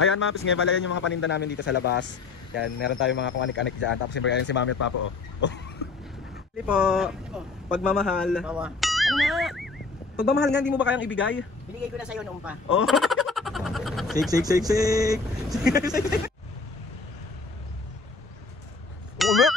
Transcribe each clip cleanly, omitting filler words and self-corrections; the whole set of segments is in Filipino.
Ayan mga pisngay, balayan yung mga paninda namin dito sa labas. Yan, meron tayong mga kung anik-anik dyan. Tapos siyempre ayan si mami at papa, oh. Hindi po, pagmamahal. Bawa. Ano nga? Pagmamahal nga, hindi mo ba kayang ibigay? Binigay ko na sa'yo noong pa. Oh. Shake. Ulo.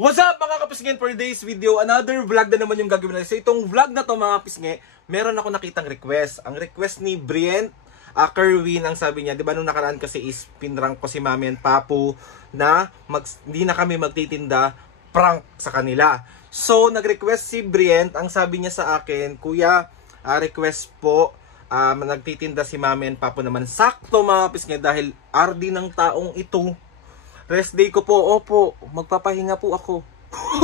What's up mga kapisngen, for today's video, another vlog na naman yung gagawin natin. So itong vlog na to mga kapisnge, meron ako nakitang request. Ang request ni Brient Kerwin, ang sabi niya, di ba nung nakaraan kasi is pinrank ko si Mami and Papu na hindi na kami magtitinda, prank sa kanila. So nag-request si Brient, ang sabi niya sa akin, Kuya, request po, nagtitinda si Mami and Papu naman. Sakto mga kapisnge dahil RD ng taong ito. Rest day ko po, opo, magpapahinga po ako.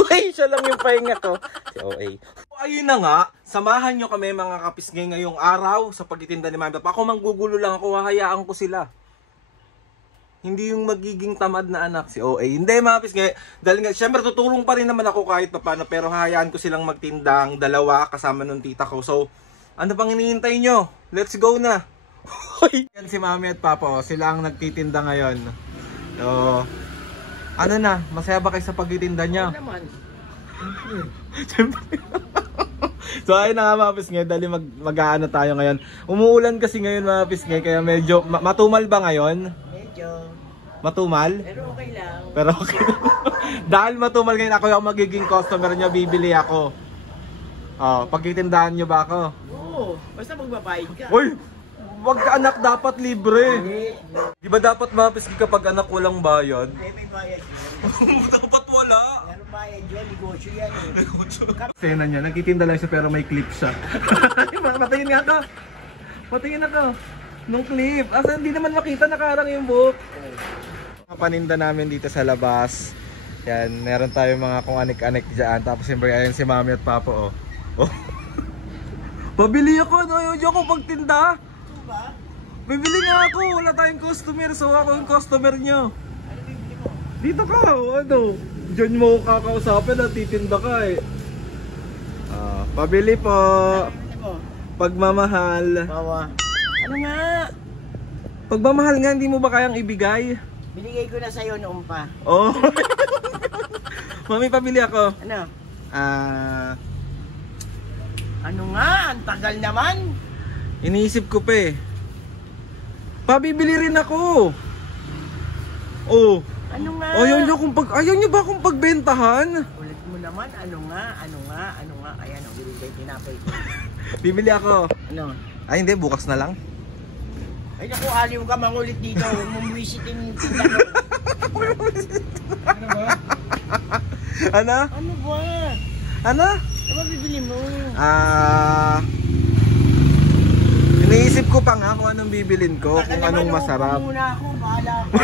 Uy, siya lang yung pahinga ko. Si OA. Ayun na nga, samahan nyo kami mga kapisngay ngayong araw sa pagtitinda ni Mami. Ako manggugulo lang ako, hahayaan ko sila. Hindi yung magiging tamad na anak si OA. Hindi mga kapisngay, dahil nga, syempre tutulong pa rin naman ako kahit paano, pero hahayaan ko silang magtindang dalawa kasama nung tita ko. So, ano pang hinihintay nyo? Let's go na. Yan si Mami at Papa, sila ang nagtitinda ngayon. So, ano na? Masaya ba kayo sa pagtitinda niya? Ano naman? So ayun na nga mga pisngay, dali mag-aano tayo ngayon. Umuulan kasi ngayon mga pisngay, kaya medyo matumal ba ngayon? Medyo. Matumal? Pero okay lang. Pero okay. Dahil matumal ngayon, ako yung magiging customer niya, bibili ako. Oh, pagtitindahan niyo ba ako? Oo, basta magbabayad ka. Uy! Wag ka anak, dapat libre. Di ba dapat mga pisngay kapag anak walang bayad? May bayad yun. Dapat wala. Meron bayad yun, negosyo yan eh. Sena niya, nagtitinda lang siya pero may clip siya. Patingin nga ako. Patingin ako. Nung clip. Asa hindi naman makita, nakaharang yung buhok. Mga paninda namin dito sa labas. Yan, meron tayong mga kung anik-anik dyan. Tapos siyempre ayan si Mami at Papa, oh. Oh. Pabili ako, no? Ayaw ako pagtinda. Ba? Bibili nga ako, wala tayong customer. So ako yung customer nyo. Ano bibili mo? Dito ka, ano? Diyan mo kakausapin at titinda ka eh. Pabili po. Ano bibili mo? Pagmamahal. Bawa. Ano nga? Pagmamahal nga, hindi mo ba kayang ibigay? Binigay ko na sa'yo noong pa. Oh. Mami, pabili ako. Ano? Ano nga? Ang tagal naman. Iniisip ko pa eh. Pabibili rin ako. Oh. Ano nga? Ayaw nyo ba akong pagbentahan? Ulit mo naman. Ano nga? Ayan, bibigay tinapay ko. Bibili ako. Ano? Ay hindi, bukas na lang. Ay naku, aliw ka mangulit dito. Mumwisitin tinda ko. Ano ba? Ano? Ano ba? Ano? Ano ba bibili mo? Iniisip ko pa nga kung anong bibilin ko, kung anong masarap. Muna ako, bahala ako.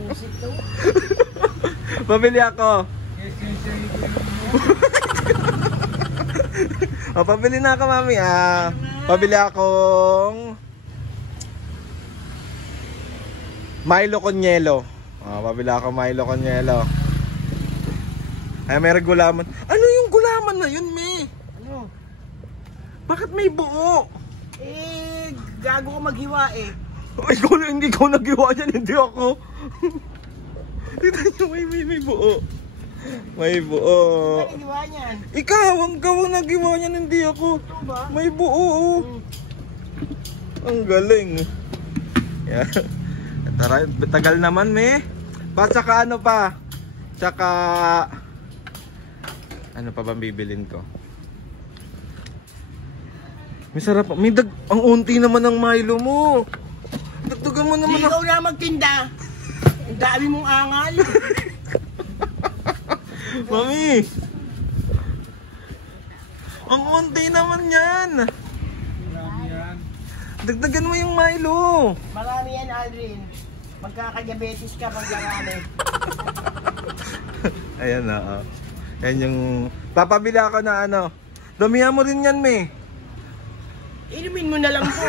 Musik to. Pabili ako. Pabili na ako, Mami. Pabili akong Milo con yelo. Pabili ako Milo con yelo. Ay, may gulaman. Ano yung gulaman na yun, Mi? Ano? Bakit may buo? Gago ko maghiwa eh. Hindi ko naghiwa dyan, hindi ako. Tignan nyo, may buo. May buo. Ano naghiwa niyan? Ikaw, ang gawang naghiwa niyan, hindi ako. Ito ba? May buo. Ang galing. Yeah. Tara, tagal naman, Me. Tsaka ano pa? Tsaka ano pa bang bibilin ko? May sarap. Ang unti naman ng Milo mo. Dagdagan mo naman. Di ikaw na magtinda. Ang dami mong angal. Mami. Ang unti naman yan. Dagdagan mo yung Milo. Marami yan, Aldrin. Magkakadiabetes ka pag marami. Ayan na. Yan yung papabili ako na ano. Damihan mo rin yan, Me. Inumin mo na lang po.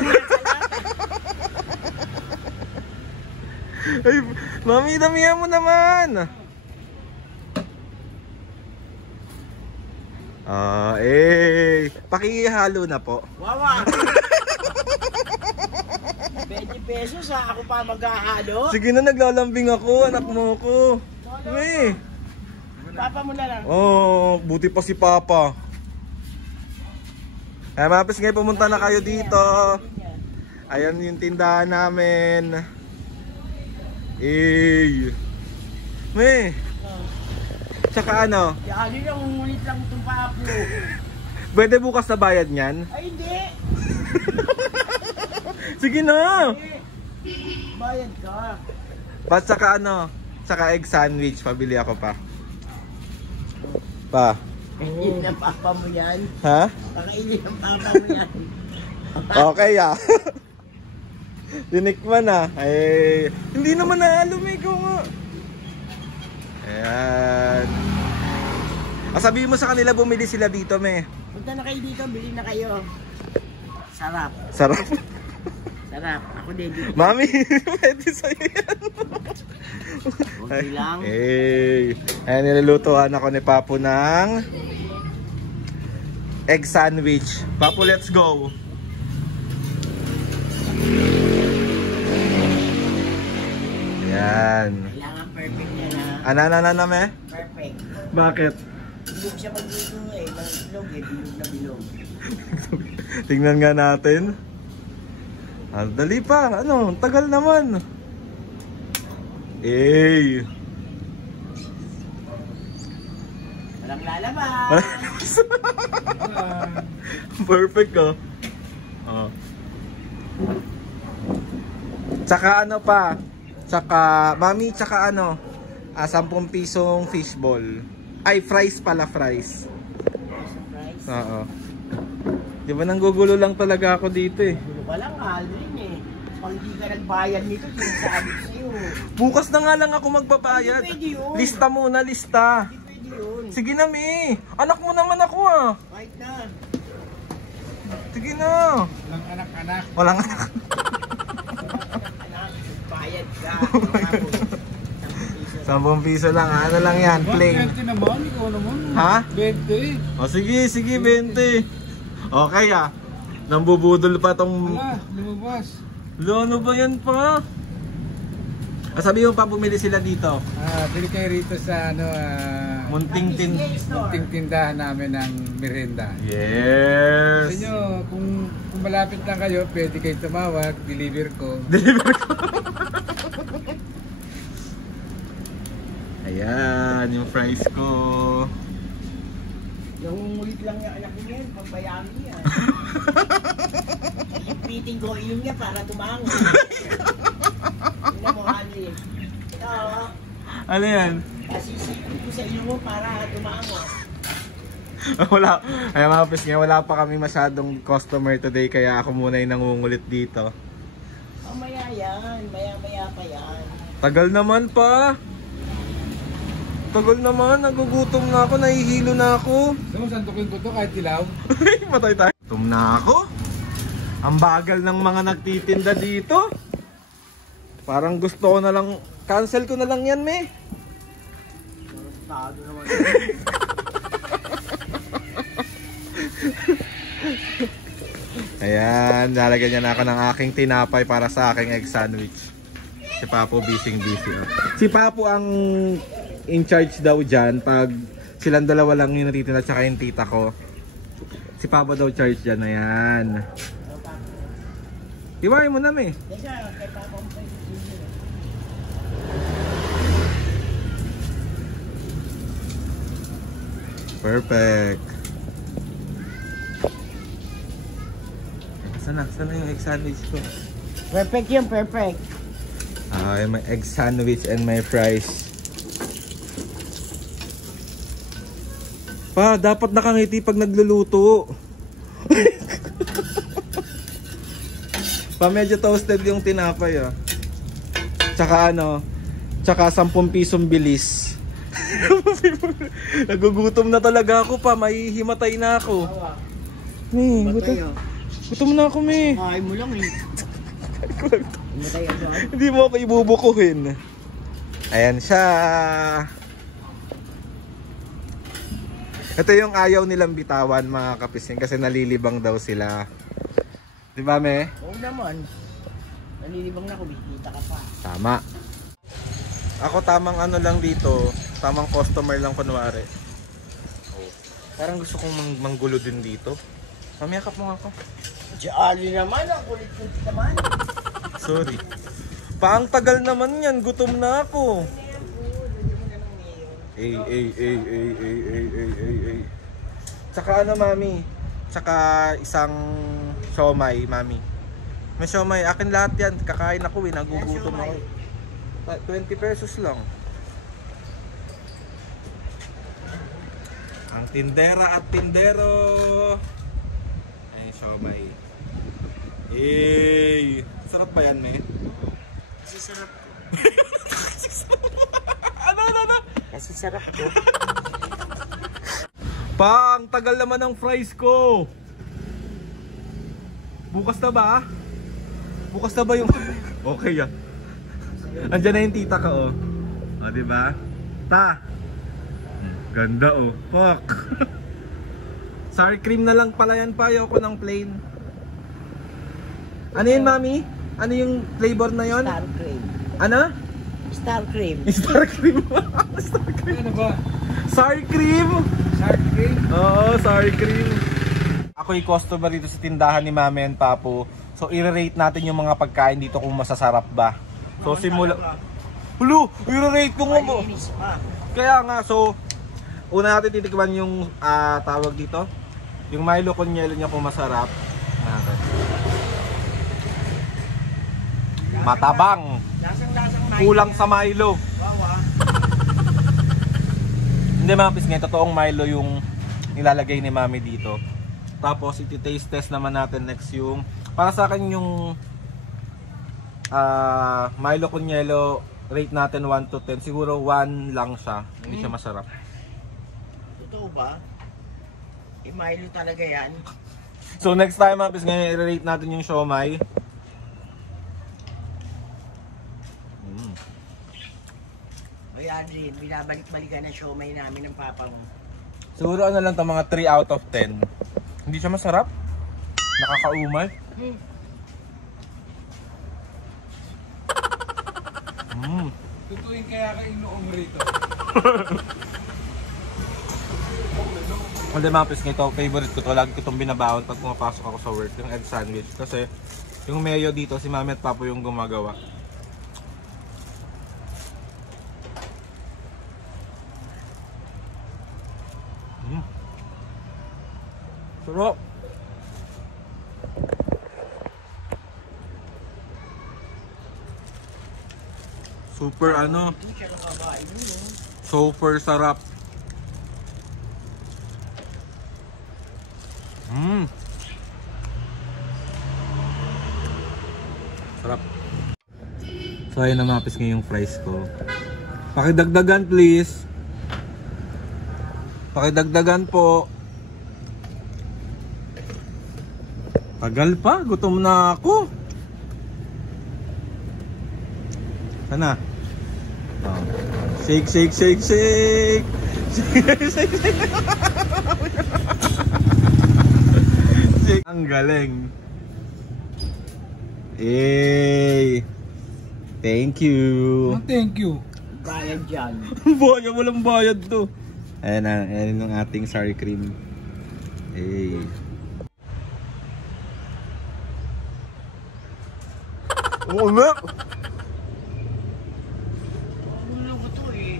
Ay, Mami, damihan mo naman. Pakihalo na po. Wawa! 20 pesos ha, ako pa maghahalo. Sige na, naglalambing ako, anak mo ko. Uy. Papa mo na lang. Oh, buti pa si Papa. Ay, mga pisngay, pumunta na kayo dito. Ayan yung tindahan namin. May. Tsaka ano? Yali lang, umulit lang itong papo. Pwede bukas na bayad niyan? Ay, hindi. Sige na. Bayad ka. Ba't saka ano? Saka egg sandwich, pabili ako pa. Pa. Kainin ng papa mo yan. Ha? Kakainin ng papa mo yan. Okay ah. Dinikman ah. Ay, hindi naman naalum eh ko nga. Ayan. Sabihin mo sa kanila bumili sila dito, me. Punta na kayo dito, bili na kayo. Sarap. Sarap. Sarap. Ako din. Mami, pwede sa'yo yan. Okay lang. Ayan, nilulutuan ako ni Papo ng egg sandwich. Papo, let's go. Ayan. Kailangan perfect yan ha. Ana, me? Perfect. Bakit? Bilog siya magluto eh. Ng bilog eh. Bilog na bilog. Tingnan nga natin. Dali pa. Ano? Tagal naman. Walang lalabas. Perfect oh. Tsaka ano pa? Tsaka, mami, tsaka ano? 10 pisong fishball. Ay, fries pala, fries. Surprise. Oo. Di ba nanggugulo lang talaga ako dito eh. Gulo ka lang, Aldrin eh. Pag hindi ka nagbayad nito, sinasabi ko sa'yo. Bukas na nga lang ako magbabayad. Hindi pwede yun. Lista muna, lista. Hindi pwede yun. Sige na, mi. Anak mo naman ako ah. Kahit na. Sige na. Walang anak-anak. Walang anak. Anak, bayad ka. 10 piso lang. Ano lang yan? Plain. 20 naman, ikaw naman. Ha? 20. O sige, 20. Okay ah. Nambubudol pa tong... Wala, lumabas. Ano ba yan pa? Sabi mo pa bumili sila dito. Bili kayo rito sa Munting munting tindahan namin ng merienda. Sa Yes. inyo, kung malapit lang kayo, pwede kayo tumawag, deliver ko. Deliver ko. Ayan, yung fries ko. Yung ulit lang yung anak niya, pagbayaan niya. Ipiting ko ilong niya para tumango. Tingnan mo, Aldrin. Ito, Ano yan? nasisipin ko sa ilong mo para tumango. Wala. Ay mga pis nga, wala pa kami masyadong customer today kaya ako muna yung nangungulit dito. Mamaya yan, maya-maya pa yan. Tagal naman pa. Tagal naman, nagugutom na ako, nahihilo na ako. So, sandukin ko to kahit dilaw. Matay tayo. Gutom na ako. Ang bagal ng mga nagtitinda dito. Parang gusto ko na lang, cancel ko na lang yan, me. Tado naman. Ayan, lalagyan niya na ako ng aking tinapay para sa aking egg sandwich. Si Papo busy. Oh. Si Papo ang in charge daw dyan pag silang dalawa lang yung natitinda tsaka yung tita ko. Si Papo daw charge dyan. Ayan. Iwain mo na, me. Teka, kay Papa mo kayo. Perfect. Sana yung egg sandwich ko? Perfect yun, perfect. My egg sandwich and my fries. Pa, dapat nakangiti pag nagluluto. Pa, medyo toasted yung tinapay ah. Tsaka tsaka 10 pisong bilis. Nagugutom na talaga ako pa, mahihimatay na ako. Gutom na ako, me. Ay mo lang eh. Matay agad. Hindi mo ako ibubukuhin. Ayan siya. Ito yung ayaw nilang bitawan mga kapising kasi nalilibang daw sila. Di ba, me? Oo naman. Nalilibang na ako, bisita ka pa. Tama. Ako tamang ano lang dito, tamang customer lang kunwari. Oh. Parang gusto kong manggulo din dito. Mamiyakap mo ako. Si Ali naman, ang kulit-kulit naman. Sorry. Paang tagal naman yan, gutom na ako. Tsaka ano, mami? Tsaka isang siomay, mami. May siomay, akin lahat yan. Kakain ako, nagugutom ako. 20 pesos lang. Ang tindera at tindero. Ay, siomay. Sarap ba yan, me? Kasi sarap ko. Ano? Kasi sarap ko. Pang tagal naman ng fries ko. Bukas na ba? Bukas na ba yung okay ah. Andiyan na yung tita ka oh. O, di ba? Ta. Ganda oh. Fuck. Sour cream na lang pala yan pa. Ayoko ng plain. Ano yun, mami? Ano yung flavor na yon? Star cream. Ano? Star cream. Star cream. Star cream. Ano ba? Sour cream. Sour cream? Oo, sour cream. Ako yung customer dito sa tindahan ni Mami and Papo. So, i-rate natin yung mga pagkain dito kung masasarap ba. So, simula... Hulo! I-rate ko nga mo. Malinis pa. Kaya nga, so... Una natin titikman yung tawag dito. Yung Milo con Hielo niya kung masarap. Natin. Matabang. Lasang-lasang Kulang sa Milo. Wow ah. Hindi mga pisngay, totoong Milo yung nilalagay ni Mami dito. Tapos iti-taste test naman natin next yung para sa akin yung Milo con Hielo, rate natin 1 to 10. Siguro 1 lang siya. Hindi siya masarap. Totoo ba? Milo talaga yan. So next time mga pisngay, i-rate natin yung siomai. Oy Adrian, binabalik-balikan na siomai namin ng papa mo. Siguro ano lang to, mga 3 out of 10. Hindi siya masarap. Nakakaumay. Tutuin kaya ka inuong rito. Hindi mga pisngay, ito favorite ko to. Lagi ko itong binabaon pag pumapasok ako sa work. Yung egg sandwich. Kasi yung mayo dito, si Mami at Papo yung gumagawa. Sarap. Super ano, Ito siya nakabain mo. super sarap. Sarap. So ayun na mapis ngayong fries ko. Pakidagdagan please. Pakidagdagan po. Tagal pa, gutom na ako. Sana. Oh. Shake, shake, shake, shake. Shake, shake, shake. Shake. Ang galing. Hey. Thank you. Oh, thank you. Bayad dyan. Bayad, walang bayad to. Ayan na, ayan yung ating sour cream. Hey. Ulo! Ulo ko to eh.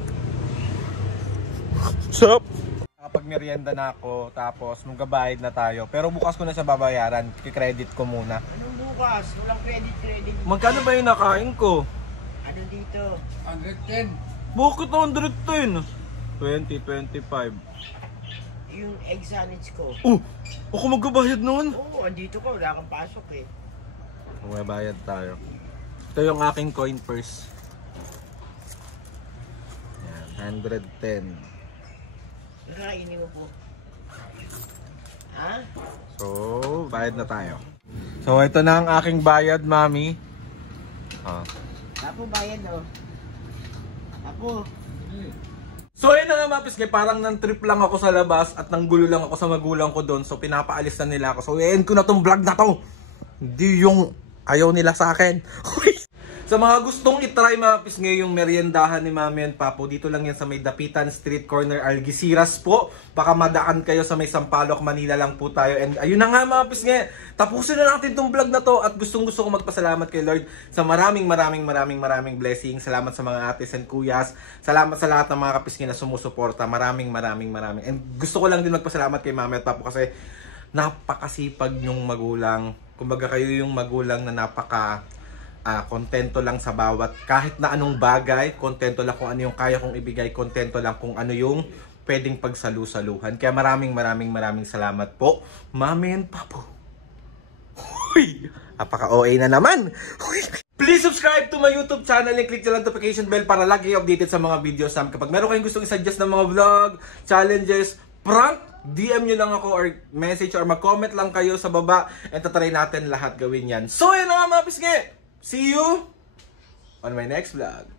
Sup? Kapag merienda na ako, tapos magbabayad na tayo. Pero bukas ko na siya babayaran. Kikredit ko muna. Anong bukas? Walang credit. Magkano ba yung nakain ko? Ano dito? 110. Bakit 110? 20, 25. Yung egg sandwich ko. Ako magbabayad noon. Oo, andito ka. Wala kang pasok eh. Magbabayad tayo. Ito yung aking coin purse. Yan, 110. Nakainin mo po. Ha? So, bayad na tayo. So, ito na ang aking bayad, Mami. Tapo bayad oh. ko. So ayun na nga mga pisngi, parang nang-trip lang ako sa labas at nanggulo lang ako sa magulang ko doon. So pinapaalis na nila ako. So i-end ko na tong vlog na to. Hindi yung ayaw nila sa akin. Sa mga gustong itry mga pisngi yung meriendahan ni Mami and Papo, dito lang yan sa may Dapitan Street Corner, Algeciras po. Baka madaan kayo sa may Sampaloc, Manila lang po tayo. And ayun na nga mga pisngi, tapusin na natin itong vlog na to. At gustong gusto ko magpasalamat kay Lord sa maraming blessings. Salamat sa mga ates and kuyas. Salamat sa lahat ng mga kapisngi na sumusuporta. Maraming. And gusto ko lang din magpasalamat kay Mami at Papo kasi napakasipag yung magulang. Kumbaga kayo yung magulang na kontento lang sa bawat kahit na anong bagay, kontento lang kung ano yung kaya kong ibigay, kontento lang kung ano yung pwedeng pagsalu-saluhan. Kaya maraming salamat po, Mami and Papo. Huy! Apaka-OA na naman! Huy! Please subscribe to my YouTube channel and click the notification bell para lagi updated sa mga videos namin. Kapag meron kayong gustong i-suggest ng mga vlog, challenges, prank, DM nyo lang ako or message or mag-comment lang kayo sa baba and tatry natin lahat gawin yan. So yun na nga mga pisngi! See you on my next vlog.